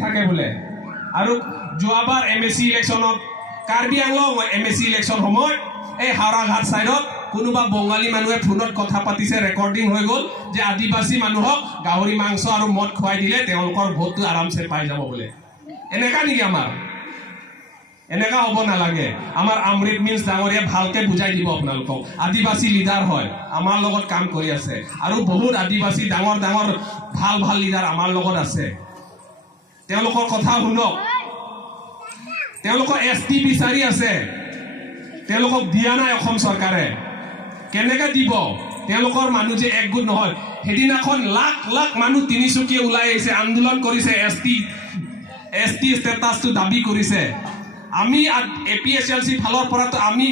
থাকে বোলে আৰু যোৱাবাৰ এমএসি ইলেকশ্যনত কাৰ্বি আংলং এমএসি ইলেকশ্যন সময় এই হাওৰাঘাট সাইডত কোনোবা বঙালী মানুহে ফোনত কথা পাতিছে ৰেকৰ্ডিং হৈ গ'ল যে আদিবাসী মানুহক গাহৰি মাংস আৰু মদ খুৱাই দিলে তেওঁলোকৰ ভোটটো আৰামছে পাই যাব বোলে এনেকা নেকি আমাৰ এনেকা হ'ব নালাগে আমাৰ অমৃত মিন্স ডাঙৰীয়া ভালকে বুজাই দিব আপোনালোকক আদিবাসী লিডাৰ হয় আমাৰ লগত কাম কৰি আছে আৰু বহুত আদিবাসী ডাঙৰ ডাঙৰ ভাল ভাল লিডাৰ আমাৰ লগত আছে তেওঁলোকৰ কথা শুনক তেওঁলোকৰ এসটি বিচাৰি আছে তেওঁলোকক দিয়া নাই অসম চৰকাৰে কেনেকৈ দিব তেওঁলোকৰ মানুহ যে একগোট নহয় হেদিনাখন লাখ লাখ মানুহ তিনিচুকীয়া ওলাই আহিছে আন্দোলন কৰিছে এসটি ষ্টেটাছটো দাবী কৰিছে আমি এপিএছএলসি ফালৰ পৰাটো আমি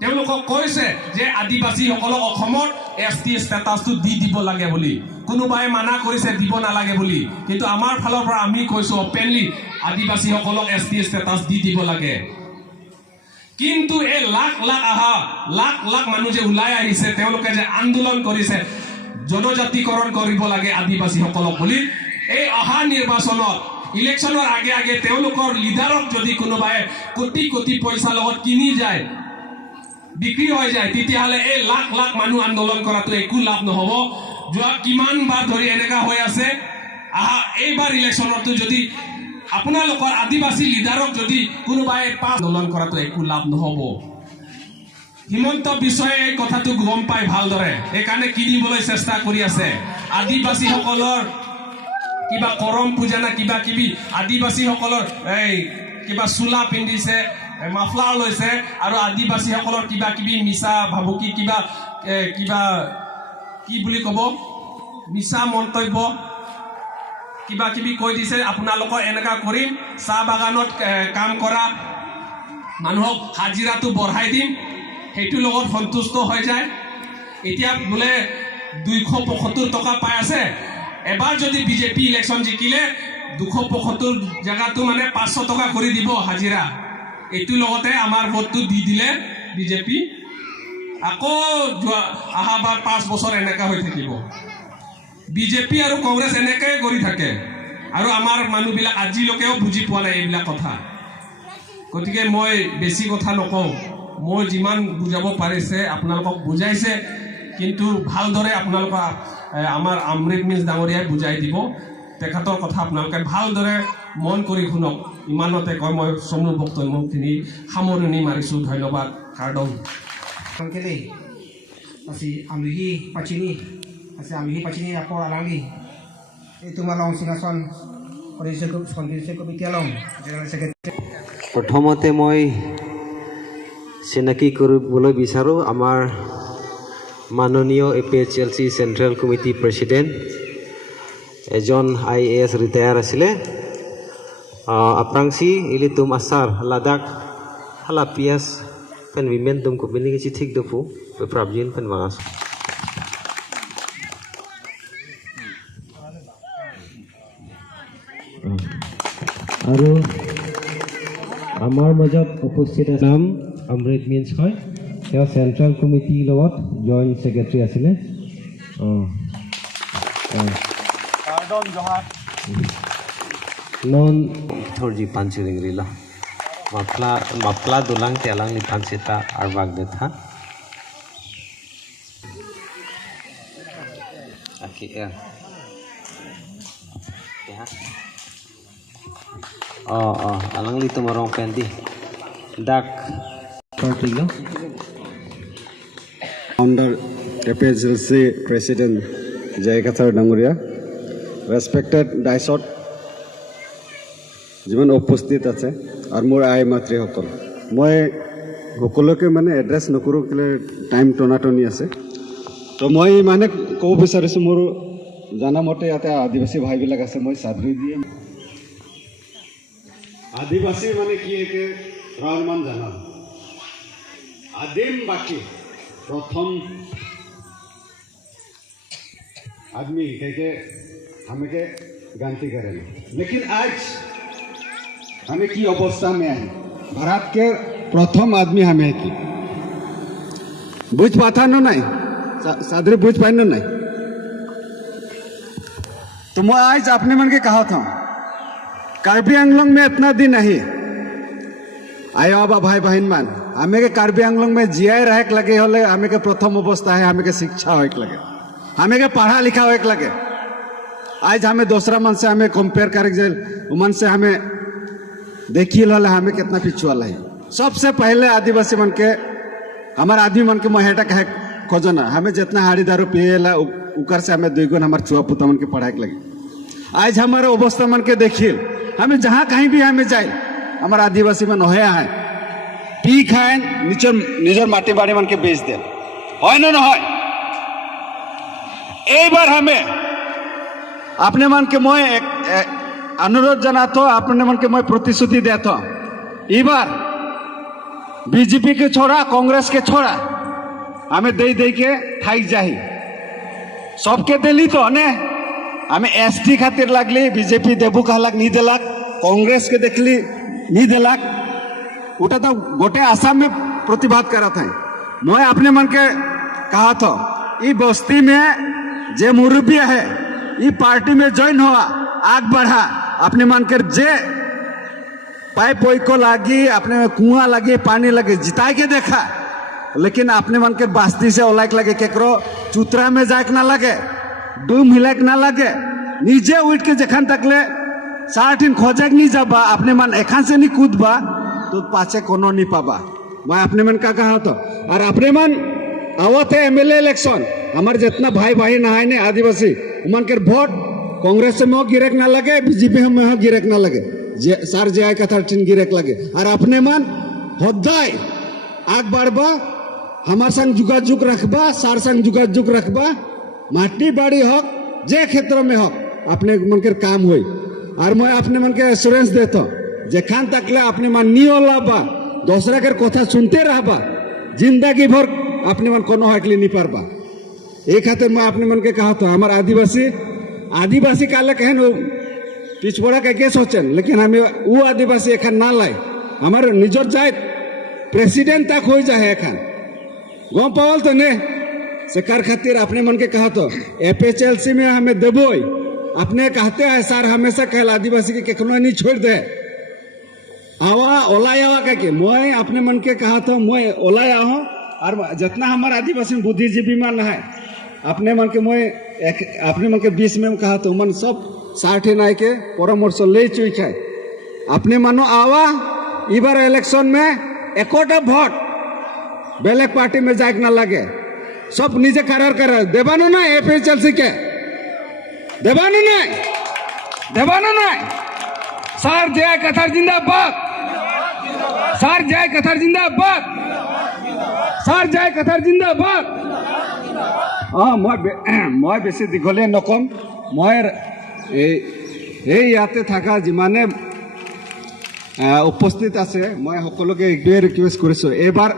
তেওঁলোকক কৈছে যে আদিবাসীসকলক অসমত এসটি ষ্টেটাছটো দিব লাগে বুলি কোনোবাই মানা কৰিছে দিব নালাগে বুলি কিন্তু আমাৰ ফালৰ পৰা আমি কৈছো ওপেনলি আদিবাসীসকলক এসটি ষ্টেটাছ দিব লাগে কিন্তু এই লাখ লাখ মানুহ যে ওলাই আহিছে তেওঁলোকে যে আন্দোলন কৰিছে জনজাতিকৰণ কৰিব লাগে আদিবাসীসকলক বুলি এই অহা নিৰ্বাচনত ইলেকশ্যনৰ আগে আগে তেওঁলোকৰ লিডাৰক যদি কোনোবাই কোটি কোটি পইচা লগত কিনি যায় বিক্ৰী হৈ যায় তেতিয়াহ'লে এই লাখ লাখ মানুহ আন্দোলন কৰাটো একো লাভ নহ'ব যোৱা কিমান বাৰ ধৰি এনেকা হৈ আছে এইবাৰ ইলেকশ্যনতো যদি আপোনালোকৰ আদিবাসী লিডাৰক যদি কোনোবাই আন্দোলন কৰাটো একো লাভ নহ'ব হিমন্ত বিশ্বই এই কথাটো গম পাই ভালদৰে এইকাৰণে কিনিবলৈ চেষ্টা কৰি আছে আদিবাসীসকলৰ কিবা কৰম পূজা না কিবা কিবি আদিবাসীসকলৰ এই কিবা চোলা পিন্ধিছে মাফলাৰ লৈছে আৰু আদিবাসীসকলৰ কিবা কিবি মিছা ভাবুকি কিবা কি বুলি ক'ব মিছা মন্তব্য কিবা কিবি কৈ দিছে আপোনালোকৰ এনেকা কৰিম চাহ বাগানত কাম কৰা মানুহক হাজিৰাটো বঢ়াই দিম সেইটো লগত সন্তুষ্ট হৈ যায় এতিয়া বোলে 275 টকা পাই আছে এবাৰ যদি বিজেপি ইলেকশ্যন জিকিলে 275 জায়গাটো মানে 500 টকা কৰি দিব হাজিৰা এইটো লগতে আমাৰ ভোটটো দি দিলে বিজেপি আকৌ আহাবাৰ 5 বছৰ এনেকা হৈ থাকিব বিজেপি আৰু কংগ্ৰেছ এনেকৈ কৰি থাকে আৰু আমাৰ মানুহবিলাক আজিলৈকেও বুজি পোৱা নাই এইবিলাক কথা গতিকে মই বেছি কথা নকওঁ মই যিমান বুজাব পাৰিছে আপোনালোকক বুজাইছে কিন্তু ভালদৰে আপোনালোকক আমাৰ অমৃত মিন্স ডাঙৰীয়াই বুজাই দিব তেখেতৰ কথা আপোনালোকে ভালদৰে মন কৰি শুনক ইমানতে কয় মই চমু বক্তব্যখিনি সামৰণি মাৰিছোঁ ধন্যবাদ Kardong Kali masih amlihi pacini apa alangi itu malong singason kondisi komitialong jangan sekretary প্ৰথমতে মই চিনাকি কৰিবলৈ বিচাৰোঁ আমাৰ মাননীয় এপিএছএলসি চেন্ট্ৰেল কমিটি প্ৰেছিডেণ্ট এজন IAS ৰিটায়াৰ আছিলে আপ্ৰাংসি ইলিতুম আছাৰ লাডাখ হালা পিয়াছ pen women dum ko bini ki thik dofu pe prabjin pen mangas আৰু আমাৰ মাজত উপস্থিত নাম অমৃত মিন্স হয় তেওঁ চেন্ট্ৰেল কমিটি লগত জইণ্ট সেক্ৰেটাৰী আছিলে কাৰ্ডন জহাত নন থৰজি পাঞ্চিৰিংৰিলা mapla dulang telang ni pansita arbag detha aki ya alang li tumarong pendi dak partigo founder APSLC president Jayakathar Danguria respected daisot যিমান উপস্থিত আছে আৰু মোৰ আই মাতৃসকল মই সকলোকে মানে এড্ৰেছ নকৰোঁ কেলৈ টাইম টনাটনি আছে তো মই মানে ক'ব বিচাৰিছোঁ মোৰ জানামতে ইয়াতে আদিবাসী ভাইবিলাক আছে মই চাদৰি দিয়ে আদিবাসী মানে কি একে ৰাউণ্ডমান জানা আদিম বাকী প্ৰথম आदमी कह हमें के गलती करें लेकिन आज हमें की अवस्था में है भारत के प्रथम आदमी हमें की बुझ पाता न नहीं सादरी बुझ पाई न नहीं तो मैं आज अपने मन के कहा था कार्बी आंगलोंग में इतना दिन नहीं आयो बाबा भाई बहन मान हमें के कार्बी आंगलोंग में जियाए रहे लगे होले हमें के प्रथम अवस्था है हमें के शिक्षा हो लगे हमें के पढ़ा लिखा हो लगे आज हमें दूसरा मन से हमें कंपेयर कर मन से हमें देखिए ला हमें कितना पिछुआ है सबसे पहले आदिवासी मन के हमारे आदमी मन के मोहेटा कहे खोजना हमें जितना हाड़ी दारू पिएला उकर से हमें दुगुन हमारे छुआ पुता मन के पढ़ाई लगे आज हमारे अवस्था मन के देखिए हमें जहाँ कहीं भी हमें जाए हमारे आदिवासी मन होया है पी खाए निजर माटी बाड़ी मन के बेच दे एक बार हमें अपने मन के मोए अनुरोध जना तो अपने मन के मोए प्रतिश्रुति दे तो ई बार बीजेपी के छोड़ा कांग्रेस के छोड़ा हमें दे के थाई जाही सबके दिली तो ने हमें एसटी खातिर लगली बीजेपी देबू कहलाक नहीं दिलक कांग्रेस के देखली नहीं दिलक उठा तो गोटे आसाम में प्रतिवाद करा था मैं अपने मन के कहा था ये बस्ती में जे मुरब्बी है ये पार्टी में ज्वाइन हुआ आग बढ़ा अपने मन कर जे पाइप को लगी अपने में कुआं लगे पानी लगे जिताई के देखा लेकिन अपने मन के बास्ती से ओलाक लगे केकरो चूतरा में जाए ना लगे डूम हिलाक ना लगे निजे उठ के जखन तक ले 60 खोजे नहीं जाबा अपने मन एखान से नहीं कूदबा तो पाछे कोनो नहीं पाबा मैं अपने मन का कहा तो और अपने मन आवत है एमएलए इलेक्शन हमारे जितना भाई बहन है ने आदिवासी मन के वोट कांग्रेस से मोह गिरक ना लगे बीजेपी में मोह गिरक ना लगे सार जय कथा टिन गिरक लगे और अपने मन होदाय आग बढ़बा हमार संग जुगाजुग रखबा सार संग जुगाजुग रखबा माटी बाड़ी हक जे क्षेत्र में हक अपने मन के काम होई और मैं अपने मन के एश्योरेंस देता जेखान तक ले अपने मन नहीं होला बा दूसरा के कथा सुनते रहबा जिंदगी भर अपने मन कोनो हकली नहीं पारबा एक खातिर मैं अपने मन के कहा था हमारे आदिवासी काले कहन पिछबड़ा के सोचन लेकिन हमें वो आदिवासी एखान ना लाए हमारे निजर जाए प्रेसिडेंट तक हो जाए एखान गम पावल तो ने सरकार खातिर अपने मन के कहा तो एपीएचएलसी में हमें देबो अपने कहते हैं सर हमेशा कहल आदिवासी के केकनो नहीं छोड़ दे आवा ओलाया के मैं अपने मन के कहा तो मैं ओलाया हूँ और जितना हमारे आदिवासी बुद्धिजीवी मन है अपने मन के मैं अपने मन के बीच में कहा तो मन सब 60 नाई के परामर्श ले चुई खाए अपने मनो आवा इबार इलेक्शन में एकोटा वोट बेलेग पार्टी में जाए ना लगे सब निजे करार कर देवानो ना एपीएचएलसी के देवानो ना सर जय कथार जिंदाबाद सर जय कथार जिंदाबाद सर जय कथार जिंदाबाद मैं बेसि दीघलिया नकम मैं ইয়াতে থাকা যিমানে উপস্থিত আছে মই সকলোকে একদুৱে ৰিকুৱেষ্ট কৰিছোঁ এইবাৰ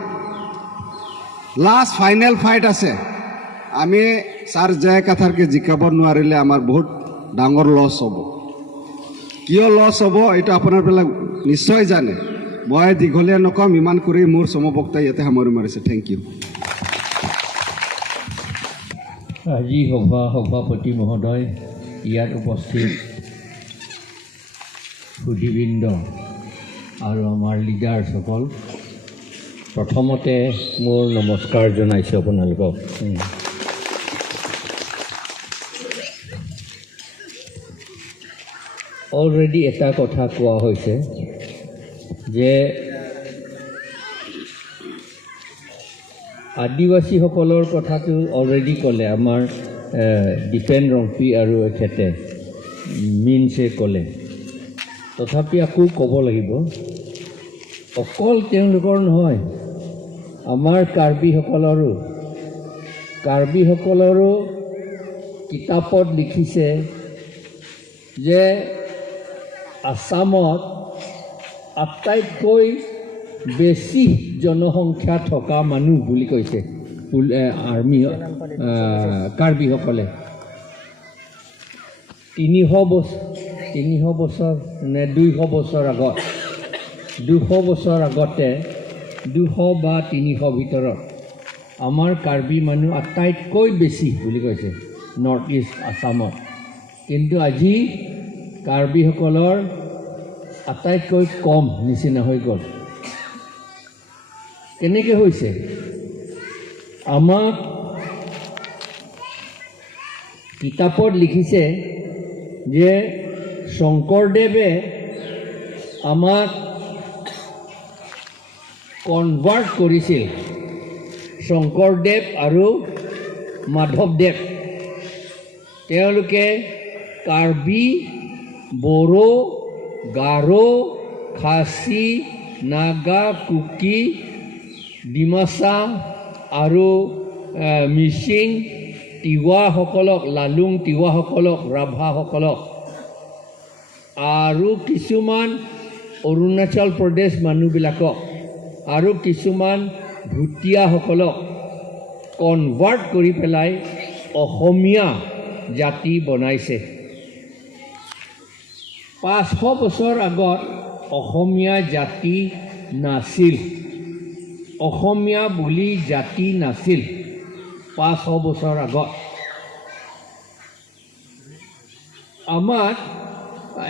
লাষ্ট ফাইনেল ফাইট আছে আমি ছাৰ জয় কাথাৰকে জিকাব নোৱাৰিলে আমাৰ বহুত ডাঙৰ লছ হ'ব কিয় লছ হ'ব এইটো আপোনাৰবিলাক নিশ্চয় জানে মই দীঘলীয়া নকম ইমান কৰি মোৰ সমবক্তা ইয়াতে সামৰি মাৰিছে থেংক ইউ আজি সভাপতি মহোদয় ইয়াত উপস্থিত সুধীবৃন্দ আৰু আমাৰ লিডাৰসকল প্ৰথমতে মোৰ নমস্কাৰ জনাইছোঁ আপোনালোকক অলৰেডি এটা কথা কোৱা হৈছে যে আদিবাসীসকলৰ কথাটো অলৰেডি ক'লে আমাৰ দীপেন ৰংপি আৰু এখেতে মিনছে ক'লে তথাপি আকৌ ক'ব লাগিব অকল তেওঁলোকৰ নহয় আমাৰ কাৰ্বিসকলৰো কিতাপত লিখিছে যে আসামত আটাইতকৈ বেছি জনসংখ্যা থকা মানুহ বুলি কৈছে কাৰ্বিসকলে 300 বছৰ নে 200 বছৰ আগত 200 বছৰ আগতে 200 বা 300 ভিতৰত আমাৰ কাৰ্বি মানুহ আটাইতকৈ বেছি বুলি কৈছে নৰ্থ ইষ্ট আসামত কিন্তু আজি কাৰ্বিসকলৰ আটাইতকৈ কম নিচিনা হৈ গ'ল। কেনেকৈ হৈছে? আমাক কিতাপত লিখিছে যে শংকৰদেৱে আমাক কনভাৰ্ট কৰিছিল। শংকৰদেৱ আৰু মাধৱদেৱ তেওঁলোকে কাৰ্বি, বড়ো, গাৰো, খাচী, নাগা, কুকি, ডিমাচা আৰু মিচিং তিৱাসকলক, লালুং তিৱাসকলক, ৰাভাসকলক আৰু কিছুমান অৰুণাচল প্ৰদেশ মানুহবিলাকক আৰু কিছুমান ভুটীয়াসকলক কনভাৰ্ট কৰি পেলাই অসমীয়া জাতি বনাইছে। 500 বছৰ আগত অসমীয়া জাতি নাছিল, অসমীয়া বুলি জাতি নাছিল 500 বছৰ আগত। আমাৰ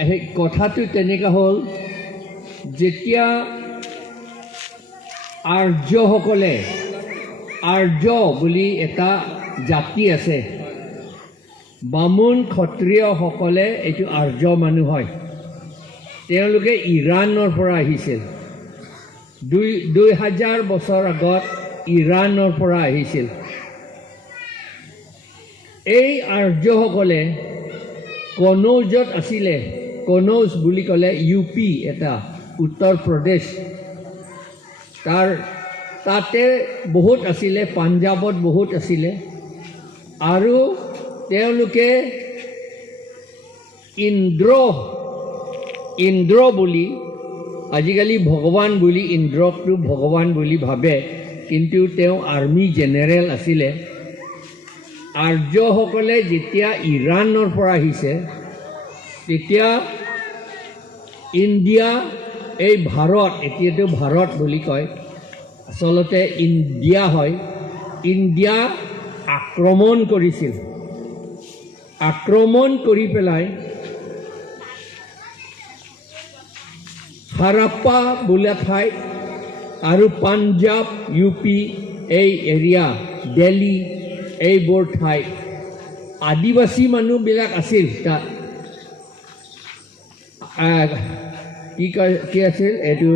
সেই কথাটো তেনেকুৱা হ'ল, যেতিয়া আৰ্যসকলে, আৰ্য বুলি এটা জাতি আছে, বামুণ ক্ষত্ৰিয়সকলে এইটো আৰ্য মানুহ হয়। তেওঁলোকে ইৰাণৰ পৰা আহিছিল, 2000 বছৰ আগত ইৰাণৰ পৰা আহিছিল। এই আৰ্যসকলে কনৌজত আছিলে, কনৌজ বুলি ক'লে UP এটা, উত্তৰ প্ৰদেশ, তাতে বহুত আছিলে, পাঞ্জাৱত বহুত আছিলে। আৰু তেওঁলোকে ইন্দ্ৰ বুলি, আজিকালি ভগৱান বুলি, ইন্দ্ৰকটো ভগৱান বুলি ভাবে, কিন্তু তেওঁ আৰ্মি জেনেৰেল আছিলে। আৰ্যসকলে যেতিয়া ইৰাণৰ পৰা আহিছে, তেতিয়া ইণ্ডিয়া, এই ভাৰত, এতিয়াতো ভাৰত বুলি কয়, আচলতে ইণ্ডিয়া হয়, ইণ্ডিয়া আক্ৰমণ কৰিছিল। আক্ৰমণ কৰি পেলাই হাৰাপ্পা বোলা ঠাইত আৰু পাঞ্জাৱ, UP এই এৰিয়া, দিল্লী এইবোৰ ঠাইত আদিবাসী মানুহবিলাক আছিল। তাত কি আছিল এইটো,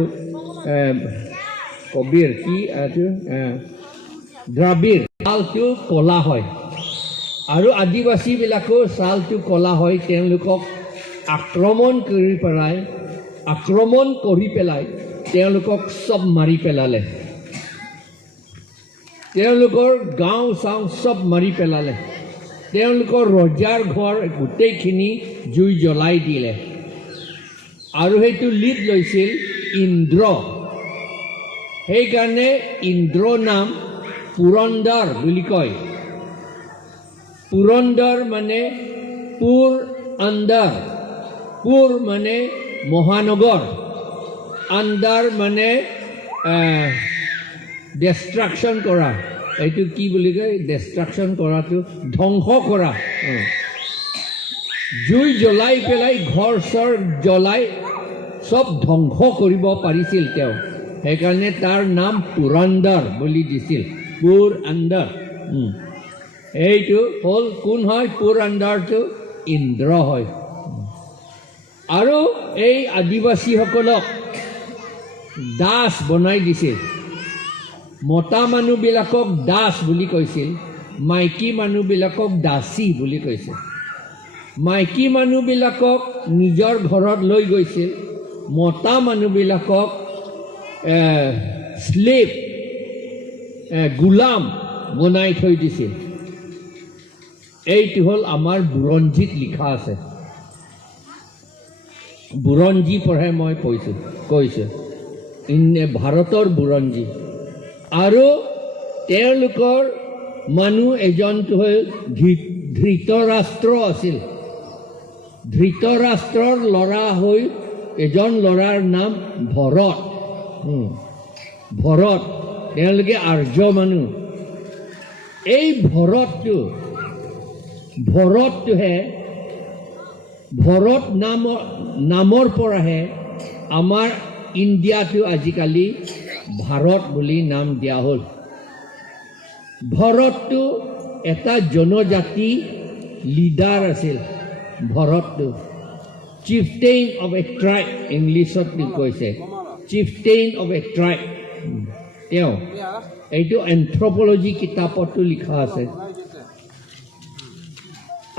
কবিৰ কি এইটো, দ্ৰাবিড়, ছালটো ক'লা হয় আৰু আদিবাসীবিলাকো ছালটো ক'লা হয়। তেওঁলোকক আক্ৰমণ কৰি পেলাই তেওঁলোকক চব মাৰি পেলালে, তেওঁলোকৰ গাঁও চাওঁ চব মাৰি পেলালে, তেওঁলোকৰ ৰজাৰ ঘৰ গোটেইখিনি জুই জ্বলাই দিলে। আৰু সেইটো লিড লৈছিল ইন্দ্ৰ। সেইকাৰণে ইন্দ্ৰ নাম পুৰন্দৰ বুলি কয়। পুৰন্দৰ মানে পুৰ আন্দাৰ, পুৰ মানে মহানগৰ, আন্দাৰ মানে ডেষ্ট্ৰাকশ্যন কৰা। এইটো কি বুলি কয়? ডেষ্ট্ৰাকশ্যন কৰাটো ধ্বংস কৰা। জুই জ্বলাই পেলাই, ঘৰ চৰ জ্বলাই চব ধ্বংস কৰিব পাৰিছিল তেওঁ। সেইকাৰণে তাৰ নাম পুৰন্দৰ বুলি দিছিল, পুৰ আন্দাৰ। এইটো হ'ল কোন হয়? পুৰন্দৰটো ইন্দ্ৰ হয়। আৰু এই আদিবাসীসকলক দাস বনাই দিছিল। মতা মানুহবিলাকক দাস বুলি কৈছিল, মাইকী মানুহবিলাকক দাসী বুলি কৈছিল। মাইকী মানুহবিলাকক নিজৰ ঘৰত লৈ গৈছিল, মতা মানুহবিলাকক স্লেভ, গোলাম বনাই থৈ দিছিল। এইটো হ'ল আমাৰ বুৰঞ্জীত লিখা আছে। বুৰঞ্জী পঢ়াই মই কৈছোঁ ভাৰতৰ বুৰঞ্জী। আৰু তেওঁলোকৰ মানুহ এজনটো হ'ল ধৃতৰাষ্ট্ৰ আছিল। ধৃতৰাষ্ট্ৰৰ ল'ৰা হৈ এজন ল'ৰাৰ নাম ভৰত। ভৰত, তেওঁলোকে আৰ্য মানুহ। এই ভৰতটোহে, ভৰত নামৰ পৰাহে আমাৰ ইণ্ডিয়াটো আজিকালি ভাৰত বুলি নাম দিয়া হ'ল। ভৰতটো এটা জনজাতি লিডাৰ আছিল। ভৰতটো চিফটেইন অফ এ ট্ৰাইব, ইংলিছত কৈছে চিফটেইন অফ এ ট্ৰাইব। তেওঁ এইটো এন্থ্ৰপলজি কিতাপতো লিখা আছে।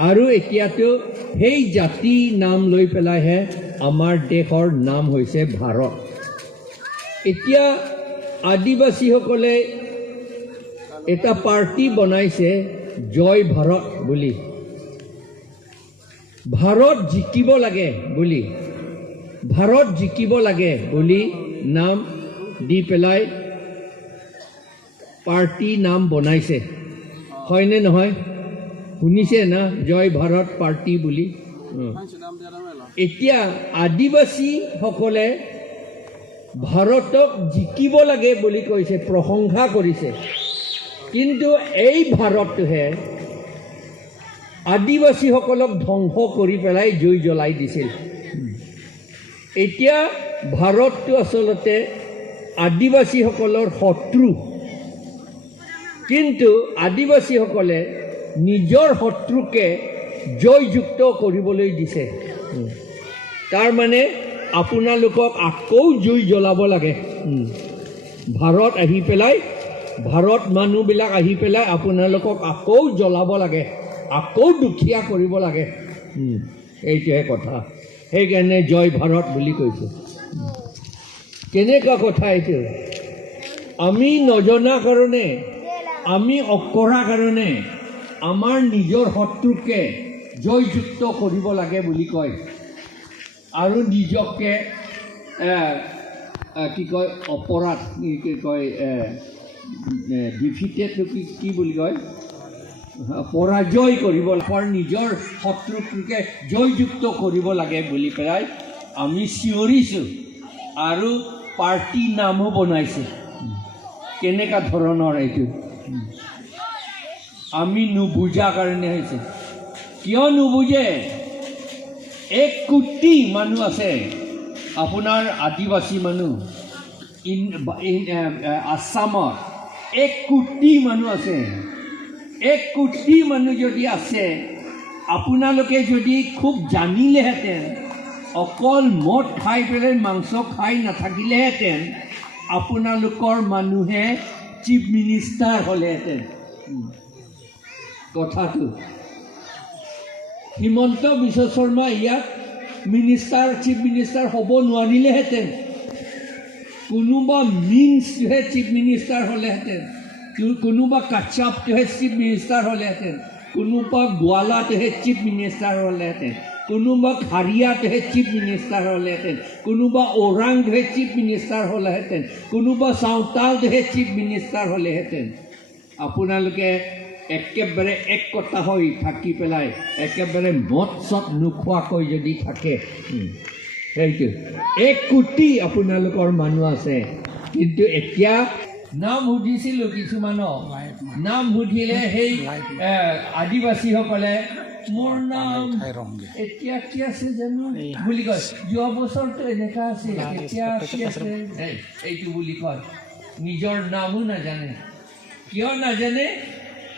আৰু এতিয়াতো সেই জাতি নাম লৈ পেলাইহে আমাৰ দেশৰ নাম হৈছে ভাৰত। এতিয়া আদিবাসীসকলে এটা পাৰ্টি বনাইছে জয় ভাৰত বুলি। ভাৰত জিকিব লাগে বুলি, ভাৰত জিকিব লাগে বুলি নাম দি পেলাই পাৰ্টি নাম বনাইছে। হয়নে নহয়? শুনিছে না জয় ভাৰত পাৰ্টি বুলি? এতিয়া আদিবাসীসকলে ভাৰতক জিকিব লাগে বুলি কৈছে, প্ৰশংসা কৰিছে। কিন্তু এই ভাৰতটোহে আদিবাসীসকলক ধ্বংস কৰি পেলাই জুই জ্বলাই দিছিল। এতিয়া ভাৰতটো আচলতে আদিবাসীসকলৰ শত্ৰু, কিন্তু আদিবাসীসকলে নিজৰ শত্ৰুকে জয়যুক্ত কৰিবলৈ দিছে। তাৰমানে আপোনালোকক আকৌ জুই জ্বলাব লাগে। ভাৰত আহি পেলাই, ভাৰত মানুহবিলাক আহি পেলাই আপোনালোকক আকৌ জ্বলাব লাগে, আকৌ দুখীয়া কৰিব লাগে। এইটোহে কথা। সেইকাৰণে জয় ভাৰত বুলি কৈছে। কেনেকুৱা কথা এইটো? আমি নজনা কাৰণে, আমি অকৰা কাৰণে আমাৰ নিজৰ শত্ৰুকে জয়যুক্ত কৰিব লাগে বুলি কয়। আৰু নিজকে কি কয় অপৰাধ, কি কয় ডিফিটেড কি বুলি কয়, পৰাজয় কৰিব, নিজৰ শত্ৰুকে জয়যুক্ত কৰিব লাগে বুলি পেলাই আমি চিঞৰিছোঁ আৰু পাৰ্টি নামো বনাইছোঁ। কেনেকুৱা ধৰণৰ এইটো? আমি নুবুজা কাৰণে হৈছে। কিয় নুবুজে? 1 কোটি মানুহ আছে আপোনাৰ আদিবাসী মানুহ আসামত। 1 কোটি মানুহ আছে। 1 কোটি মানুহ যদি আছে, আপোনালোকে যদি খুব জানিলেহেঁতেন, অকল মদ খাই পেলাই মাংস খাই নাথাকিলেহেঁতেন, আপোনালোকৰ মানুহে চিফ মিনিষ্টাৰ হ'লেহেঁতেন। কথাটো হিমন্ত বিশ্ব শৰ্মা ইয়াত চিফ মিনিষ্টাৰ হ'ব নোৱাৰিলেহেঁতেন। কোনোবা মিন্সটোহে চিফ মিনিষ্টাৰ হ'লেহেঁতেন, কোনোবা কাচাপটোহে চিফ মিনিষ্টাৰ হ'লেহেঁতেন, কোনোবা গোৱালাটোহে চিফ মিনিষ্টাৰ হ'লেহেঁতেন, কোনোবা খাৰিয়াটোহে চিফ মিনিষ্টাৰ হ'লেহেঁতেন, কোনোবা ওৰাংটোহে চিফ মিনিষ্টাৰ হ'লেহেঁতেন, কোনোবা চাওতালটোহে চিফ মিনিষ্টাৰ হ'লেহেঁতেন। আপোনালোকে একেবাৰে এক কথা হৈ থাকি পেলাই একেবাৰে মদ চদ নোখোৱাকৈ যদি থাকে, সেইটো 1 কোটি আপোনালোকৰ মানুহ আছে। কিন্তু এতিয়া নাম সুধিছিলোঁ কিছুমানক, নাম সুধিলে সেই আদিবাসীসকলে মোৰ নাম এতিয়া কি আছে জানো বুলি কয়। যোৱা বছৰটো এনেকুৱা আছিল, এতিয়া কি আছে এইটো বুলি কয়। নিজৰ নামো নাজানে। কিয় নাজানে?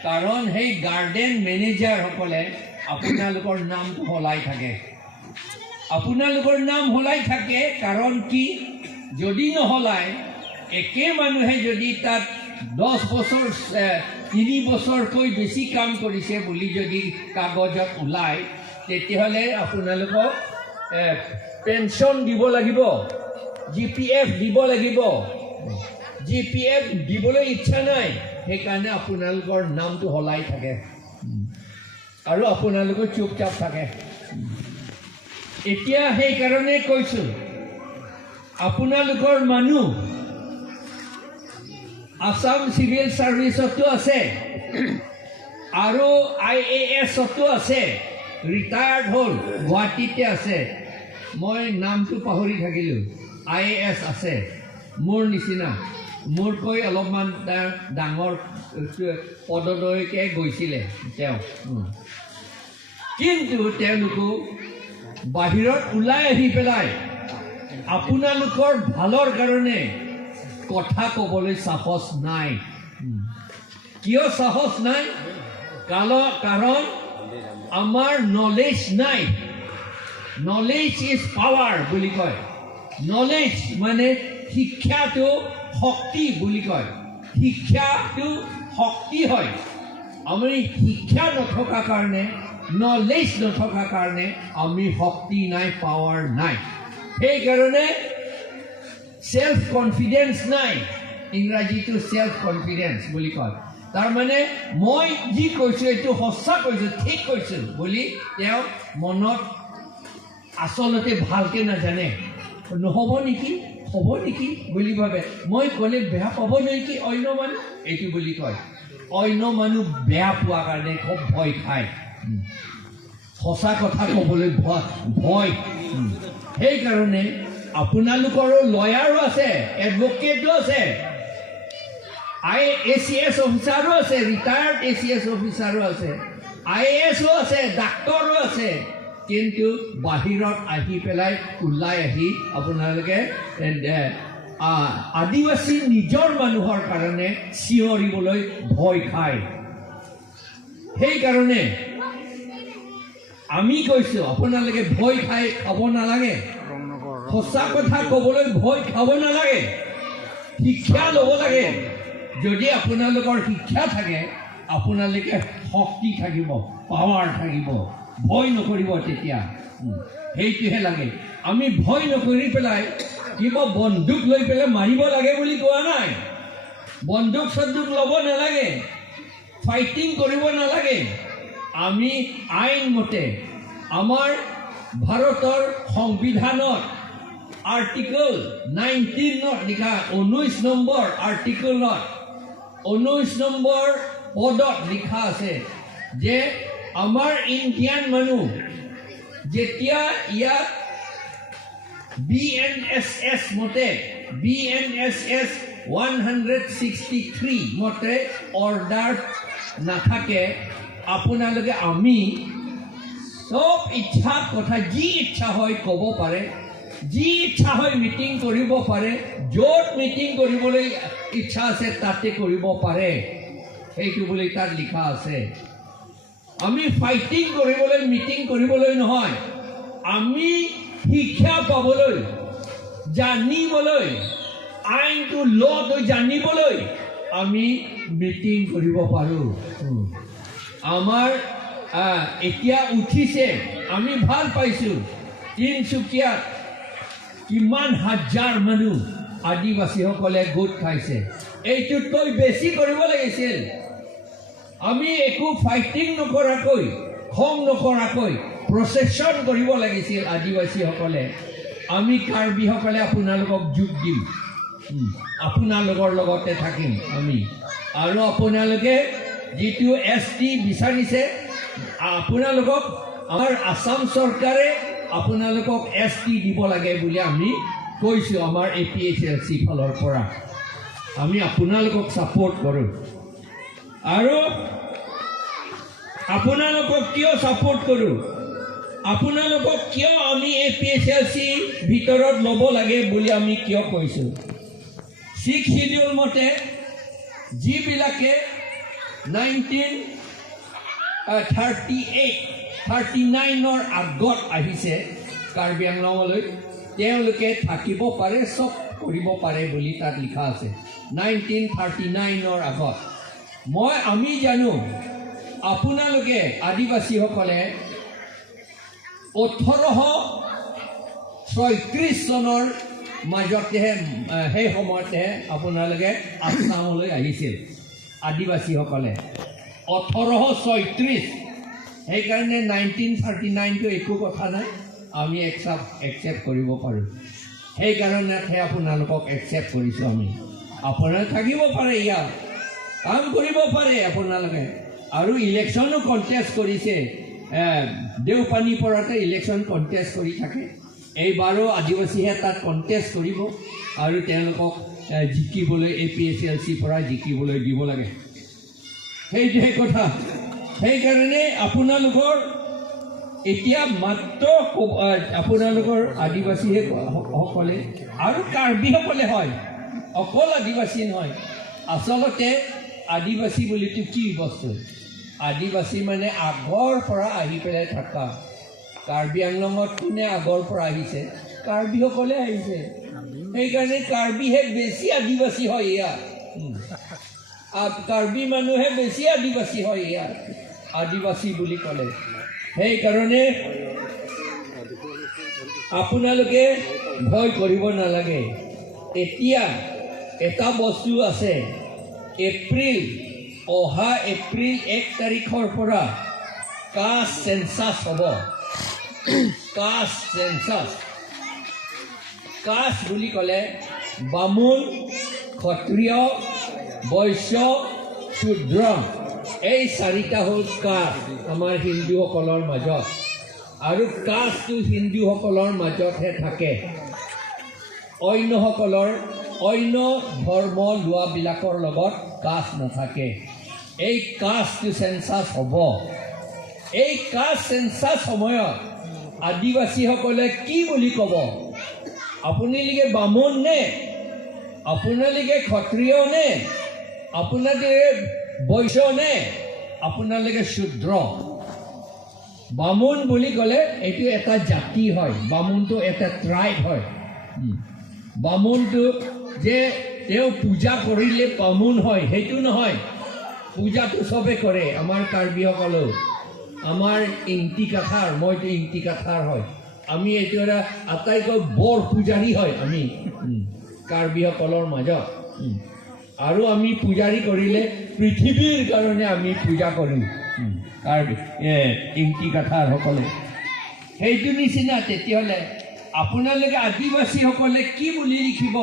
কাৰণ সেই গাৰ্ডেন মেনেজাৰসকলে আপোনালোকৰ নামটো সলাই থাকে। আপোনালোকৰ নাম সলাই থাকে কাৰণ কি? যদি নহলাই, একে মানুহে যদি তাত 10 বছৰ 3 বছৰকৈ বেছি কাম কৰিছে বুলি যদি কাগজত ওলায়, তেতিয়াহ'লে আপোনালোকক পেঞ্চন দিব লাগিব, GPF দিব লাগিব। GPF দিবলৈ ইচ্ছা নাই, সেইকাৰণে আপোনালোকৰ নামটো সলাই থাকে আৰু আপোনালোকে চুপচাপ থাকে। এতিয়া সেইকাৰণে কৈছোঁ, আপোনালোকৰ মানুহ আসাম চিভিল চাৰ্ভিচতো আছে আৰু IASতো আছে, ৰিটায়াৰ্ড হ'ল, গুৱাহাটীতে আছে। মই নামটো পাহৰি থাকিলোঁ। IAS আছে, মোৰ নিচিনা, মোৰকৈ অলপমান ডাঙৰ পদলৈকে গৈছিলে তেওঁ। কিন্তু তেওঁলোকো বাহিৰত ওলাই আহি পেলাই আপোনালোকৰ ভালৰ কাৰণে কথা ক'বলৈ সাহস নাই। কিয় সাহস নাই? কাৰণ আমাৰ নলেজ নাই। নলেজ ইজ পাৱাৰ বুলি কয়। নলেজ মানে শিক্ষাটো শক্তি বুলি কয়। শিক্ষাটো শক্তি হয়। আমি শিক্ষা নথকা কাৰণে, নলেজ নথকা কাৰণে আমি শক্তি নাই, পাৱাৰ নাই। সেইকাৰণে সেলফ কনফিডেন্স নাই। ইংৰাজীটো সেলফ কনফিডেন্স বুলি কয়। তাৰমানে মই যি কৈছোঁ এইটো সঁচা কৈছোঁ, ঠিক কৈছোঁ বুলি তেওঁ মনত আচলতে ভালকে নাজানে। নহ'ব নেকি, হ'ব নেকি বুলি ভাবে। মই ক'লে বেয়া পাব নেকি অন্য মানুহ, এইটো বুলি কয়। অন্য মানুহ বেয়া পোৱা কাৰণে খুব ভয় খায়। সঁচা কথা ক'বলৈ ভয়। সেইকাৰণে আপোনালোকৰো লয়াৰো আছে, এডভকেটো আছে, ACS অফিচাৰো আছে, ৰিটায়াৰ্ড ACS অফিচাৰো আছে, IASও আছে, ডাক্তৰো আছে। কিন্তু বাহিৰত আহি পেলাই ওলাই আহি আপোনালোকে আদিবাসী নিজৰ মানুহৰ কাৰণে চিঞৰিবলৈ ভয় খায়। সেইকাৰণে আমি কৈছোঁ আপোনালোকে ভয় খাব নালাগে। সঁচা কথা ক'বলৈ ভয় খাব নালাগে। শিক্ষা ল'ব লাগে। যদি আপোনালোকৰ শিক্ষা থাকে আপোনালোকে শক্তি থাকিব, পাৱাৰ থাকিব, ভয় নকৰিব। তেতিয়া সেইটোহে লাগে। আমি ভয় নকৰি পেলাই কিবা বন্দুক লৈ পেলাই মাৰিব লাগে বুলি কোৱা নাই। বন্দুক চন্দুক ল'ব নালাগে, ফাইটিং কৰিব নালাগে। আমি আইন মতে আমাৰ ভাৰতৰ সংবিধানত আৰ্টিকল 19 লিখা 19 নম্বৰ আৰ্টিকলত 19 নম্বৰ পদত লিখা আছে যে আমাৰ ইণ্ডিয়ান মানুহ যেতিয়া ইয়াত BNSS মতে, BNSS 163 মতে অৰ্ডাৰ নাথাকে, আপোনালোকে আমি সব ইচ্ছা কথা যি ইচ্ছা হয় ক'ব পাৰে, যি ইচ্ছা হয় মিটিং কৰিব পাৰে, য'ত মিটিং কৰিবলৈ ইচ্ছা আছে তাতে কৰিব পাৰে। সেইটো বুলি তাত লিখা আছে। আমি ফাইটিং কৰিবলৈ, মিটিং কৰিবলৈ নহয়, আমি শিক্ষা পাবলৈ, জানিবলৈ, আইনটো লটো জানিবলৈ আমি মিটিং কৰিব পাৰোঁ। আমাৰ এতিয়া উঠিছে, আমি ভাল পাইছোঁ। তিনিচুকীয়াত কিমান হাজাৰ মানুহ আদিবাসীসকলে গোট খাইছে। এইটোতকৈ বেছি কৰিব লাগিছিল। আমি একো ফাইটিং নকৰাকৈ, খং নকৰাকৈ প্ৰচেছন কৰিব লাগিছিল আদিবাসীসকলে। আমি কাৰ্বিসকলে আপোনালোকক যোগ দিম, আপোনালোকৰ লগতে থাকিম আমি। আৰু আপোনালোকে যিটো ST বিচাৰিছে, আপোনালোকক আমাৰ আসাম চৰকাৰে আপোনালোকক ST দিব লাগে বুলি আমি কৈছোঁ। আমাৰ APHLC ফালৰ পৰা আমি আপোনালোকক ছাপোৰ্ট কৰোঁ। আৰু আপোনালোকক কিয় ছাপোৰ্ট কৰোঁ, আপোনালোকক কিয় আমি APHLC ভিতৰত ল'ব লাগে বুলি আমি কিয় কৈছোঁ? 6 শিডিউল মতে যিবিলাকে 1939ৰ আগত আহিছে কাৰ্বি আংলঙলৈ, তেওঁলোকে থাকিব পাৰে, চব কৰিব পাৰে বুলি তাত লিখা আছে। 1939ৰ আগত আমি জানো আপোনালোকে আদিবাসীসকলে 1836 চনৰ মাজতেহে, সেই সময়তেহে আপোনালোকে আসামলৈ আহিছিল আদিবাসীসকলে। 1836, সেইকাৰণে 1939টো একো কথা নাই, আমি একচেপ্ট কৰিব পাৰোঁ। সেইকাৰণেহে আপোনালোকক একচেপ্ট কৰিছোঁ আমি। আপোনালোকে থাকিব পাৰে, ইয়াত কাম কৰিব পাৰে আপোনালোকে। আৰু ইলেকশ্যনো কণ্টেষ্ট কৰিছে, দেওপানীৰ পৰাতে ইলেকশ্যন কণ্টেষ্ট কৰি থাকে। এইবাৰো আদিবাসীহে তাত কণ্টেষ্ট কৰিব আৰু তেওঁলোকক জিকিবলৈ APHLC পৰা জিকিবলৈ দিব লাগে। সেইটোহে কথা। সেইকাৰণে আপোনালোকৰ এতিয়া মাত্ৰ আপোনালোকৰ আদিবাসীহে সকলে আৰু কাৰ্বিসকলে হয়, অকল আদিবাসী নহয়। আচলতে আদিবাসী বুলিতো কি বস্তু? আদিবাসী মানে আগৰ পৰা আহি পেলাই থকা। কাৰ্বি আংলঙত কোনে আগৰ পৰা আহিছে? কাৰ্বিসকলে আহিছে। সেইকাৰণে কাৰ্বিহে বেছি আদিবাসী হয় ইয়াত। কাৰ্বি মানুহে বেছি আদিবাসী হয় ইয়াত, আদিবাসী বুলি ক'লে। সেইকাৰণে আপোনালোকে ভয় কৰিব নালাগে। এতিয়া এটা বস্তু আছে, অহা এপ্ৰিল 1 তাৰিখৰ পৰা কাষ্ট চেঞ্চাছ হ'ব। কাষ্ট চেঞ্চাছ, কাষ্ট বুলি ক'লে বামুণ, ক্ষত্ৰিয়, বৈশ্য, শূদ্ৰ, এই 4টা হ'ল কাষ্ট আমাৰ হিন্দুসকলৰ মাজত। আৰু কাষ্টটো হিন্দুসকলৰ মাজতহে থাকে, অন্যসকলৰ অন্য ধৰ্ম লোৱাবিলাকৰ লগত কাষ্ট নাথাকে। এই কাষ্টটো চেঞ্চাছ হ'ব। এই কাষ্ট চেঞ্চাছ সময়ত আদিবাসীসকলে কি বুলি ক'ব? আপোনালোকে বামুণ নে? আপোনালোকে ক্ষত্ৰিয় নে? আপোনালোকে বৈশ্য নে? আপোনালোকে শূদ্ৰ? বামুণ বুলি ক'লে এইটো এটা জাতি হয়, বামুণটো এটা ট্ৰাইব হয়। বামুণটো যে তেওঁ পূজা কৰিলে বামুণ হয় সেইটো নহয়। পূজাটো চবে কৰে, আমাৰ কাৰ্বিসকলেও। আমাৰ ইংটি কাঠাৰ, মইতো ইংটি কাঠাৰ হয়। আমি এইটো এটা আটাইতকৈ বৰ পূজাৰী হয় আমি কাৰ্বিসকলৰ মাজত। আৰু আমি পূজাৰী কৰিলে পৃথিৱীৰ কাৰণে আমি পূজা কৰিম কাৰ্বি ইংটি কাঠাৰসকলে। সেইটো নিচিনা তেতিয়াহ'লে আপোনালোকে আদিবাসীসকলে কি বুলি লিখিব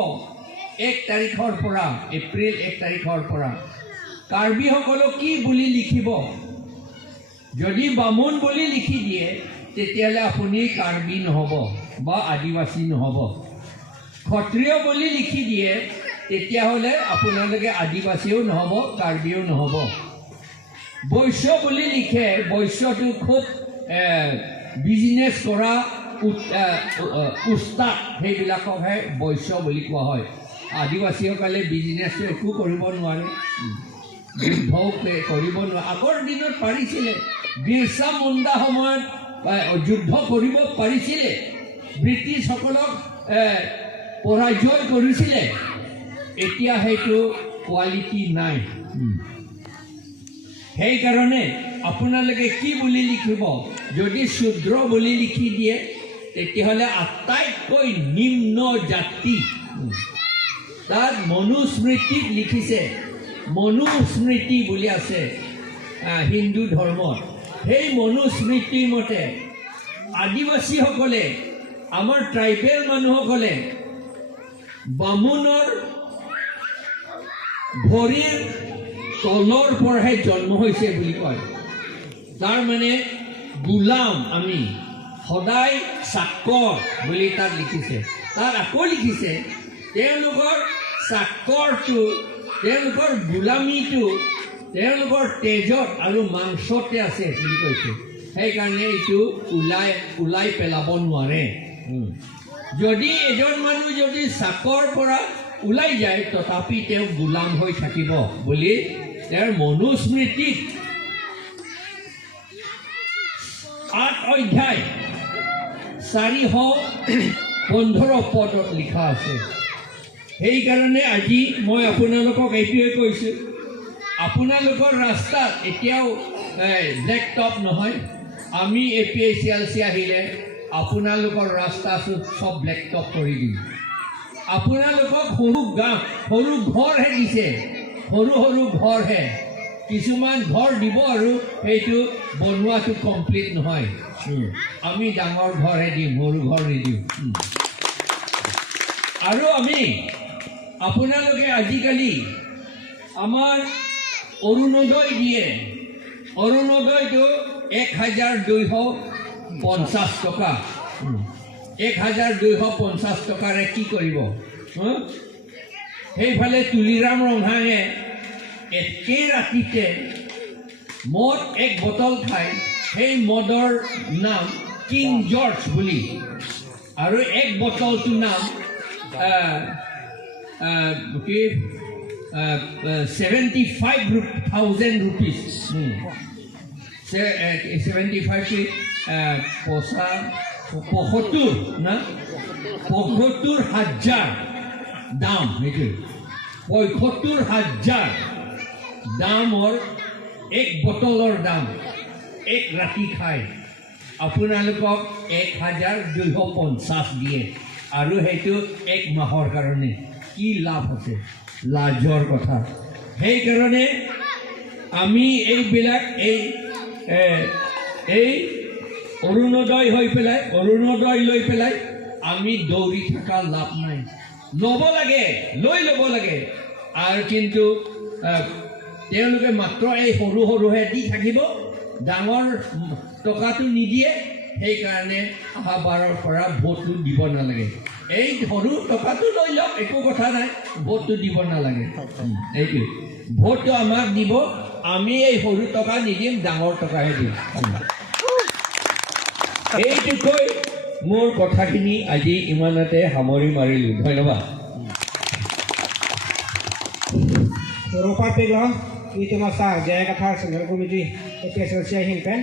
1 তাৰিখৰ পৰা, এপ্ৰিল 1 তাৰিখৰ পৰা? কাৰ্বিসকলক কি বুলি লিখিব? যদি বামুণ বুলি লিখি দিয়ে তেতিয়াহ'লে আপুনি কাৰ্বি নহ'ব বা আদিবাসী নহ'ব। ক্ষত্ৰিয় বুলি লিখি দিয়ে তেতিয়াহ'লে আপোনালোকে আদিবাসীও নহ'ব, কাৰ্বিও নহ'ব। বৈশ্য বুলি লিখে, বৈশ্যটো খুব বিজনেছ কৰা উস্তাদ, সেইবিলাককহে বৈশ্য বুলি কোৱা হয়। আদিবাসীসকলে বিজনেছটো একো কৰিব নোৱাৰে, যুদ্ধও কৰিব নোৱাৰে। আগৰ দিনত পাৰিছিলে, বিৰচা মুণ্ডা সময়ত যুদ্ধ কৰিব পাৰিছিলে, ব্ৰিটিছসকলক পৰাজয় কৰিছিলে। এতিয়া সেইটো কোৱালিটি নাই। সেইকাৰণে আপোনালোকে কি বুলি লিখিব? যদি শূদ্ৰ বুলি লিখি দিয়ে তেতিয়াহ'লে আটাইতকৈ নিম্ন জাতি। তাত মনুস্মৃতিত লিখিছে, মনুস্মৃতি বুলি আছে হিন্দু ধৰ্মত। সেই মনুস্মৃতিৰ মতে আদিবাসীসকলে, আমাৰ ট্ৰাইবেল মানুহসকলে বামুণৰ ভৰিৰ তলৰ পৰাহে জন্ম হৈছে বুলি কয়। তাৰমানে গোলাম আমি, সদায় চাকৰ বুলি তাত লিখিছে। তাত আকৌ লিখিছে তেওঁলোকৰ চাকৰটো, তেওঁলোকৰ গোলামীটো তেওঁলোকৰ তেজত আৰু মাংসতে আছে বুলি কৈছে। সেইকাৰণে এইটো ওলাই পেলাব নোৱাৰে। যদি এজন মানুহ যদি চাকৰ পৰা ওলাই যায় তথাপি তেওঁ গোলাম হৈ থাকিব বুলি তেওঁৰ মনুস্মৃতিত 8 অধ্যায় 415 পদত লিখা আছে। সেইকাৰণে আজি মই আপোনালোকক এইটোৱে কৈছোঁ, আপোনালোকৰ ৰাস্তাত এতিয়াও ব্লেক টপ নহয়। আমি APSLC আহিলে আপোনালোকৰ ৰাস্তা চব ব্লেক টপ কৰি দিম। আপোনালোকক সৰু ঘৰহে দিছে, সৰু ঘৰহে। কিছুমান ঘৰ দিব আৰু সেইটো বনোৱাটো কমপ্লিট নহয়। আমি ডাঙৰ ঘৰহে দিম, সৰু ঘৰ নিদিওঁ। আৰু আমি আপোনালোকে আজিকালি আমাৰ অৰুণোদয় দিয়ে। অৰুণোদয়টো 1250 টকা। 1250 টকাৰে কি কৰিব? সেইফালে তুলিৰাম ৰঙাঙে একে ৰাতিতে মদ 1 বটল খাই সেই মদৰ নাম কিং জৰ্জ বুলি আৰু এক বটলটোৰ নাম 75,000 rupees. 75 75,000 দাম সেইটো 75,000 দামৰ এক বটলৰ দাম এক ৰাতি খায় আপোনালোকক 1,250 দিয়ে আৰু সেইটো এক মাহৰ কাৰণে কি লাভ আছে লাজৰ কথা সেইকাৰণে আমি এইবিলাক এই অৰুণোদয় লৈ পেলাই আমি দৌৰি থকা লাভ নাই ল'ব লাগে লৈ ল'ব লাগে আৰু কিন্তু তেওঁলোকে মাত্ৰ এই সৰু সৰুহে দি থাকিব ডাঙৰ টকাটো নিদিয়ে সেইকাৰণে অহা বাৰৰ পৰা ভোটটো দিব নালাগে এই সৰু টকাটো লৈ লওক একো কথা নাই ভোটটো দিব নালাগে এইটো ভোটটো আমাক দিব আমি এই সৰু টকা নিদিম ডাঙৰ টকাহে দিম এইটো কৈ মোৰ কথাখিনি আজি ইমানতে সামৰি মাৰিলোঁ ধন্যবাদ Rupa Piglo, itu masa Jaya Kathar Central Committee, PSLC Himpen.